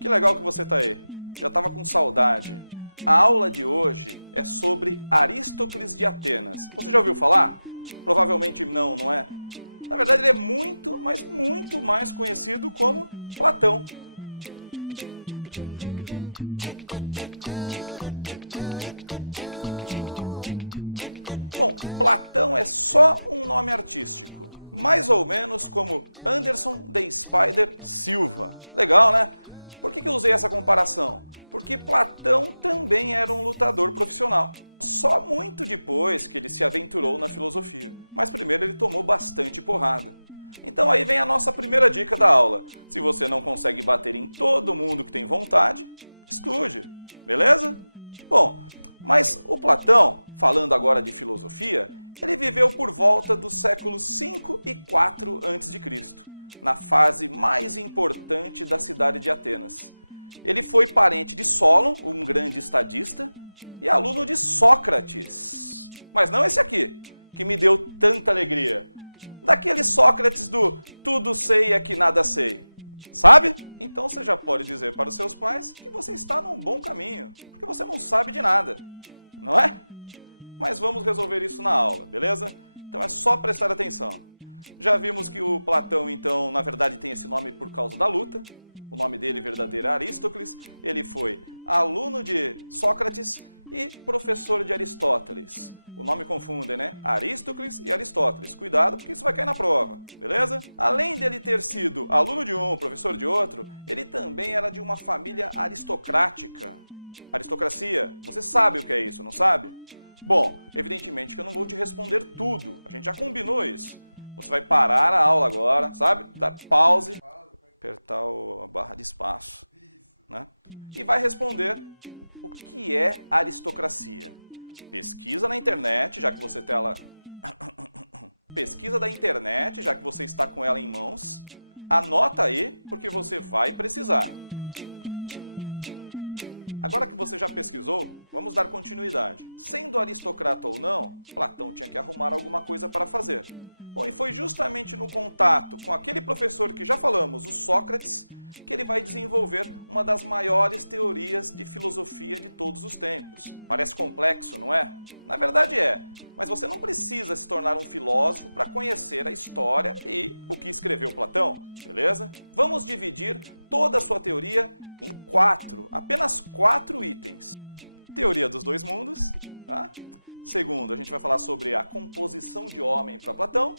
Que legal que você está aí. Já estava com saudade. A aula de hoje é sobre Aristócles de Atenas. Você já ouviu falar? Provavelmente não, não é? Na verdade, ele é muito, mas muito mais conhecido como Platão. Bom, Platão é só um nome artístico, mais ou menos como Anderson The Spider Silva. Legal, né? Por que eu usei essa comparação? Porque Platão também era um lutador profissional. Só muito depois que ele se aventurou na filosofia. Mas primeiro ele tomou bastante porrada. Então aí vem a nossa primeira dica da aula. Se você não consegue bater em todo mundo que tem vontade, estude, beleza? Bom, mas o Platão, falando agora de filosofia, ele viveu por volta dos séculos 5 e 4 a.C., na fase mais importante da cidade de Atenas. Ele foi parente de Solon, um grande estadista, e aluno de Sócrates. Mas não esse aqui, que me deu tanta alegria. Daquele Sócrates do tudo sei é que nada sei. Sabe? Então você já pode dizer para os seus pais que você está num bom caminho, porque você não sabe de nada, não é? Mas vamos resolver isso na aula, beleza? Então é só prestar atenção. Já vimos que o Platão, então, na verdade tem esse nome por causa da luta. O nome dele verdadeiro é Aristócles. Ele foi aluno de Sócrates e professor de Aristóteles. O nome confundem, né? Aristócles e Aristóteles. Cuidado, porque isso vai cair na prova, beleza? Além dele ter sido aluno de um, professor de outro, ele também era de uma família aristocrática. Aristocracia, você sabe o que é isso, não sabe? Bom, evidentemente que eu não vou te responder tudo. A gente já combinou isso. Você vai parar a aula agora, sabe? Dar pause, apertar a barra de espaço, né? E vai responder o que é aristocracia. Pesquisa na internet, já que você tem ela... Pesquisa da internet, já que você está com ela em mãos. Anota aí, porque você vai precisar. Agora que você já pesquisou, vamos dar continuidade. Sendo aristocrata ou não, Platão tinha que arrumar alguma coisa para fazer. Bom, e foi justamente no contato com aquele professor que já falamos, o Sócrates, que ele vai desenvolver uma das maiores teorias de filosofia de todos os tempos. Parece complexo, não é? Na verdade é, mas você não precisa se tornar um filósofo para conhecer a história e o que escreveu Platão, beleza? Vamos dividir toda a sua teoria em apenas quatro itens. Teoria dos dois mundos, tá? Segundo, a gente vai falar sobre a composição de homem para Platão.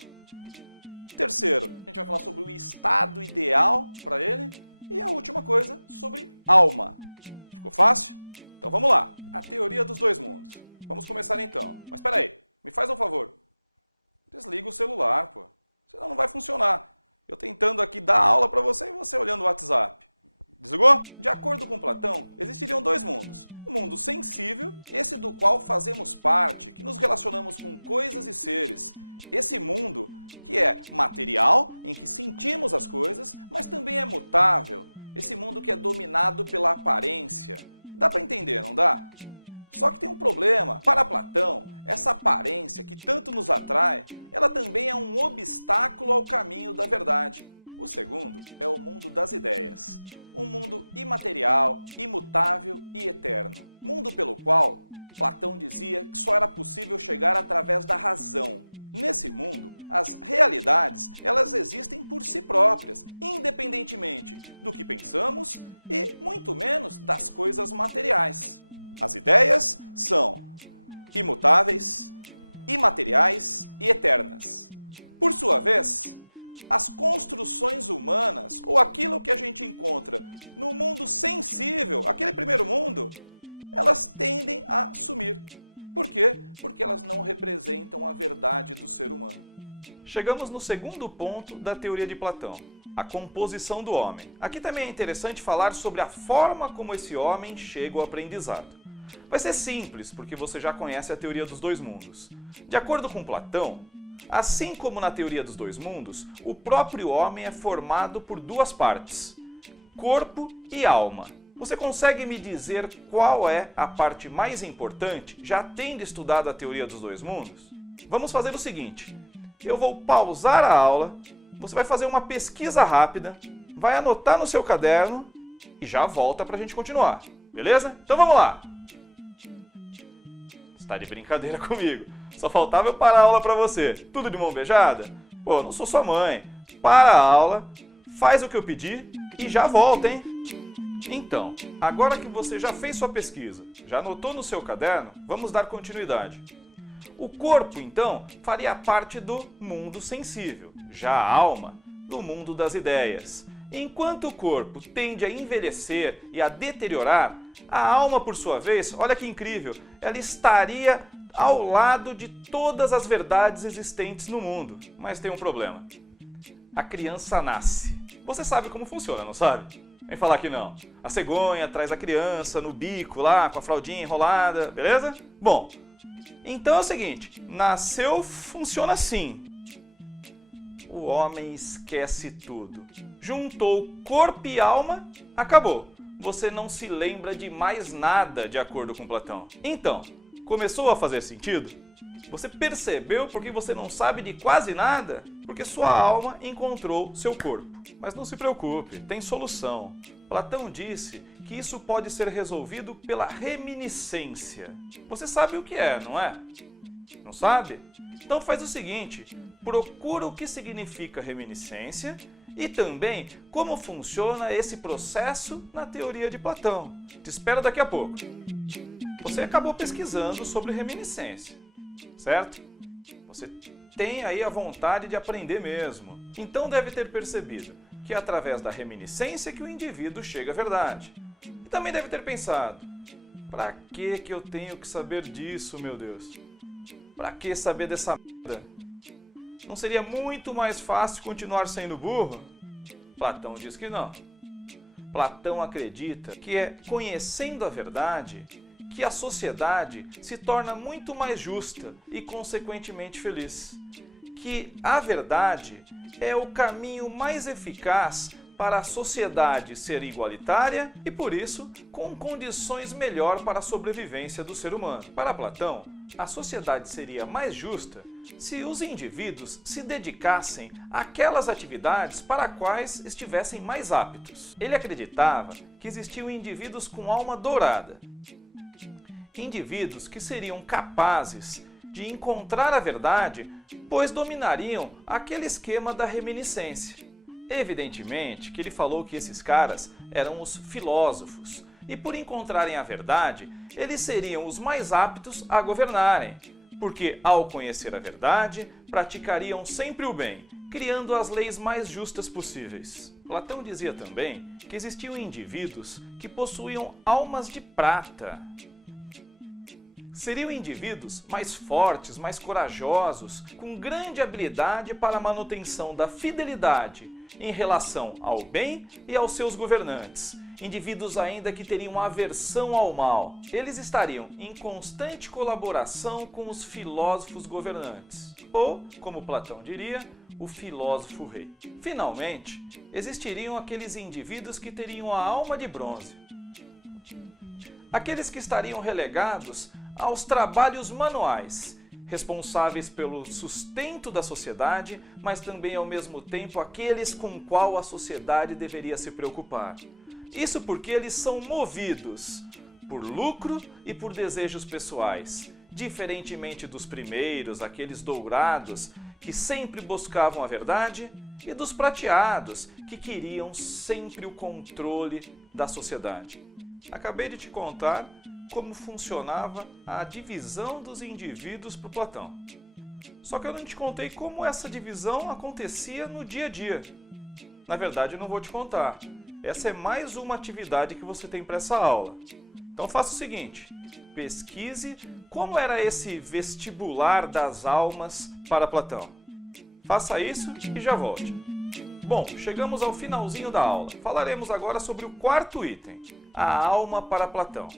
Terceiro, a gente vai falar sobre o estado ideal para ele. E a última coisa, sobre alma. Ficou fácil? Então vamos lá. A teoria dos dois mundos. Vamos começar então. Mas espera aí, me faz um favor. Desliga o celular, pô. Senão não vai funcionar. Eu tentando aqui dar aula para você e você olhando o WhatsApp. Desligou? De acordo com Platão, existiriam dois mundos. O mundo sensível, esse do qual fazemos parte, que nos relacionamos com coisas e seres. Esse mundo que é material, em que sentimos as coisas, mas também é mutável. Esse mundo que é dominado pela aparência. Dá para entender, não dá? Só que tem um problema. Para Platão, essa aparência que tanto nos atrai, ela também é um obstáculo ao caminho da verdade. O segundo é o mundo das ideias. Um mundo imaterial, imutável e eterno. Mundo pelo qual Platão dizia que só era possível chegar através da razão. Nesse mundo, as realidades, elas existem por si próprias, independentemente do que pensamos e muito menos das coisas materiais. As ideias são imutáveis, imateriais e eternas. Por sua vez, as construções humanas, ou aquilo que a gente encontra no mundo sensível, aquele primeiro mundo, elas tendem a sumir. Por quê? Porque elas não representam a verdade do ser humano. Chegamos no segundo ponto da teoria de Platão, a composição do homem. Aqui também é interessante falar sobre a forma como esse homem chega ao aprendizado. Vai ser simples, porque você já conhece a teoria dos dois mundos. De acordo com Platão, assim como na teoria dos dois mundos, o próprio homem é formado por duas partes, corpo e alma. Você consegue me dizer qual é a parte mais importante, já tendo estudado a teoria dos dois mundos? Vamos fazer o seguinte, eu vou pausar a aula, você vai fazer uma pesquisa rápida, vai anotar no seu caderno e já volta para a gente continuar, beleza? Então vamos lá! Você tá de brincadeira comigo. Só faltava eu parar a aula para você. Tudo de mão beijada? Pô, não sou sua mãe. Para a aula, faz o que eu pedi e já volta, hein? Então, agora que você já fez sua pesquisa, já anotou no seu caderno, vamos dar continuidade. O corpo, então, faria parte do mundo sensível, já a alma, do mundo das ideias. Enquanto o corpo tende a envelhecer e a deteriorar, a alma, por sua vez, olha que incrível, ela estaria ao lado de todas as verdades existentes no mundo. Mas tem um problema. A criança nasce. Você sabe como funciona, não sabe? Vem falar que não. A cegonha traz a criança no bico lá, com a fraldinha enrolada, beleza? Bom, então é o seguinte, nasceu, funciona assim. O homem esquece tudo. Juntou corpo e alma, acabou. Você não se lembra de mais nada, de acordo com Platão. Então, começou a fazer sentido? Você percebeu porque você não sabe de quase nada? Porque sua alma encontrou seu corpo. Mas não se preocupe, tem solução. Platão disse que isso pode ser resolvido pela reminiscência. Você sabe o que é, não é? Não sabe? Então faz o seguinte, procura o que significa reminiscência e também como funciona esse processo na teoria de Platão. Te espero daqui a pouco. Você acabou pesquisando sobre reminiscência, certo? Você tem aí a vontade de aprender mesmo. Então deve ter percebido que é através da reminiscência que o indivíduo chega à verdade. E também deve ter pensado, pra que eu tenho que saber disso, meu Deus? Pra que saber dessa merda? Não seria muito mais fácil continuar sendo burro? Platão diz que não. Platão acredita que é conhecendo a verdade que a sociedade se torna muito mais justa e, consequentemente, feliz. Que a verdade é o caminho mais eficaz para a sociedade ser igualitária e, por isso, com condições melhor para a sobrevivência do ser humano. Para Platão, a sociedade seria mais justa se os indivíduos se dedicassem àquelas atividades para as quais estivessem mais aptos. Ele acreditava que existiam indivíduos com alma dourada, indivíduos que seriam capazes de encontrar a verdade, pois dominariam aquele esquema da reminiscência. Evidentemente que ele falou que esses caras eram os filósofos, e por encontrarem a verdade, eles seriam os mais aptos a governarem, porque ao conhecer a verdade, praticariam sempre o bem, criando as leis mais justas possíveis. Platão dizia também que existiam indivíduos que possuíam almas de prata. Seriam indivíduos mais fortes, mais corajosos, com grande habilidade para a manutenção da fidelidade em relação ao bem e aos seus governantes. Indivíduos ainda que teriam aversão ao mal. Eles estariam em constante colaboração com os filósofos governantes. Ou, como Platão diria, o filósofo rei. Finalmente, existiriam aqueles indivíduos que teriam a alma de bronze. Aqueles que estariam relegados aos trabalhos manuais, responsáveis pelo sustento da sociedade, mas também ao mesmo tempo aqueles com qual a sociedade deveria se preocupar. Isso porque eles são movidos por lucro e por desejos pessoais, diferentemente dos primeiros, aqueles dourados, que sempre buscavam a verdade, e dos prateados, que queriam sempre o controle da sociedade. Acabei de te contar como funcionava a divisão dos indivíduos por Platão. Só que eu não te contei como essa divisão acontecia no dia a dia. Na verdade, eu não vou te contar. Essa é mais uma atividade que você tem para essa aula. Então faça o seguinte, pesquise como era esse vestibular das almas para Platão. Faça isso e já volte. Bom, chegamos ao finalzinho da aula. Falaremos agora sobre o quarto item, a alma para Platão.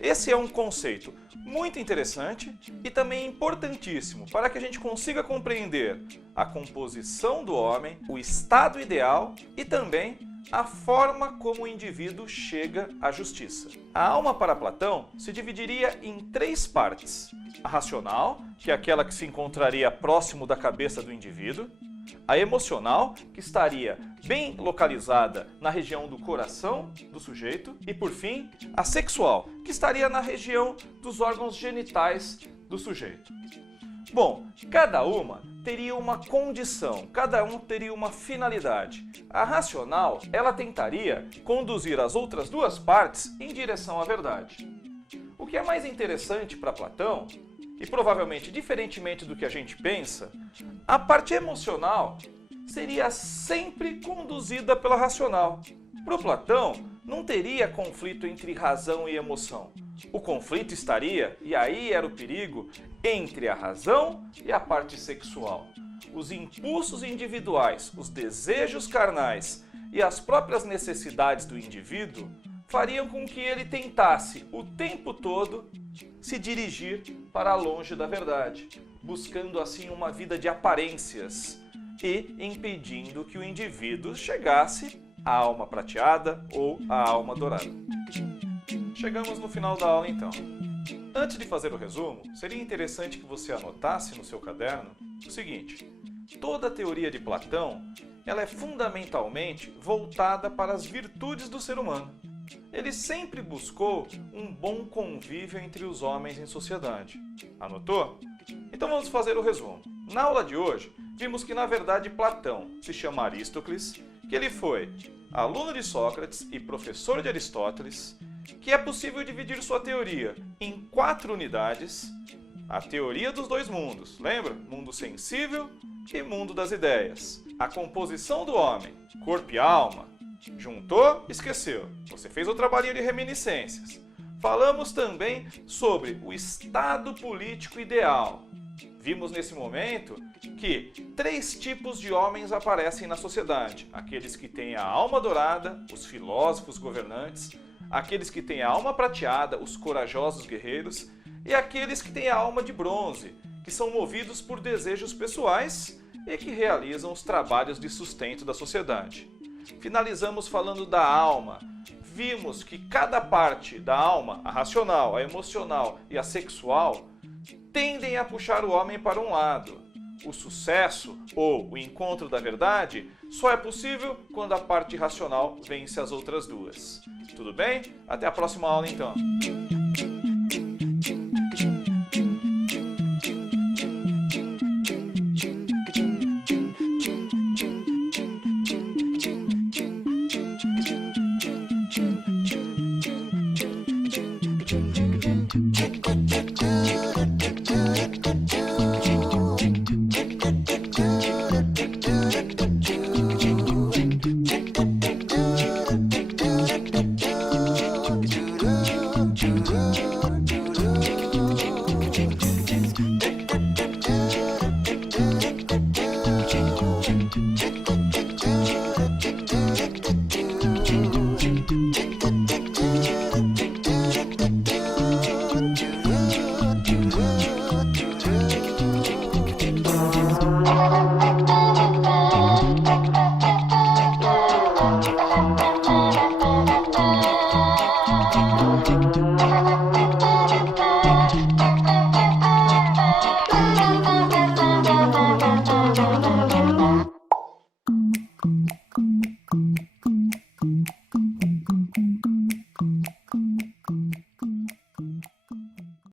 Esse é um conceito muito interessante e também importantíssimo para que a gente consiga compreender a composição do homem, o estado ideal e também a forma como o indivíduo chega à justiça. A alma para Platão se dividiria em três partes. A racional, que é aquela que se encontraria próximo da cabeça do indivíduo, a emocional, que estaria bem localizada na região do coração do sujeito, e por fim, a sexual, que estaria na região dos órgãos genitais do sujeito. Bom, cada uma teria uma condição, cada um teria uma finalidade. A racional, ela tentaria conduzir as outras duas partes em direção à verdade. O que é mais interessante para Platão, e provavelmente diferentemente do que a gente pensa, a parte emocional seria sempre conduzida pela racional. Para Platão, não teria conflito entre razão e emoção. O conflito estaria, e aí era o perigo, entre a razão e a parte sexual. Os impulsos individuais, os desejos carnais e as próprias necessidades do indivíduo fariam com que ele tentasse o tempo todo se dirigir para longe da verdade, buscando assim uma vida de aparências e impedindo que o indivíduo chegasse à alma prateada ou à alma dourada. Chegamos no final da aula então. Antes de fazer o resumo, seria interessante que você anotasse no seu caderno o seguinte: toda a teoria de Platão, ela é fundamentalmente voltada para as virtudes do ser humano. Ele sempre buscou um bom convívio entre os homens em sociedade. Anotou? Então vamos fazer o resumo. Na aula de hoje, vimos que na verdade Platão se chama Aristócles, que ele foi aluno de Sócrates e professor de Aristóteles, que é possível dividir sua teoria em 4 unidades: a teoria dos dois mundos, lembra? Mundo sensível e mundo das ideias. A composição do homem, corpo e alma. Juntou, esqueceu. Você fez o trabalhinho de reminiscências. Falamos também sobre o estado político ideal. Vimos nesse momento que 3 tipos de homens aparecem na sociedade: aqueles que têm a alma dourada, os filósofos governantes; aqueles que têm a alma prateada, os corajosos guerreiros; e aqueles que têm a alma de bronze, que são movidos por desejos pessoais e que realizam os trabalhos de sustento da sociedade. Finalizamos falando da alma. Vimos que cada parte da alma, a racional, a emocional e a sexual, tendem a puxar o homem para um lado. O sucesso ou o encontro da verdade só é possível quando a parte racional vence as outras duas. Tudo bem? Até a próxima aula então.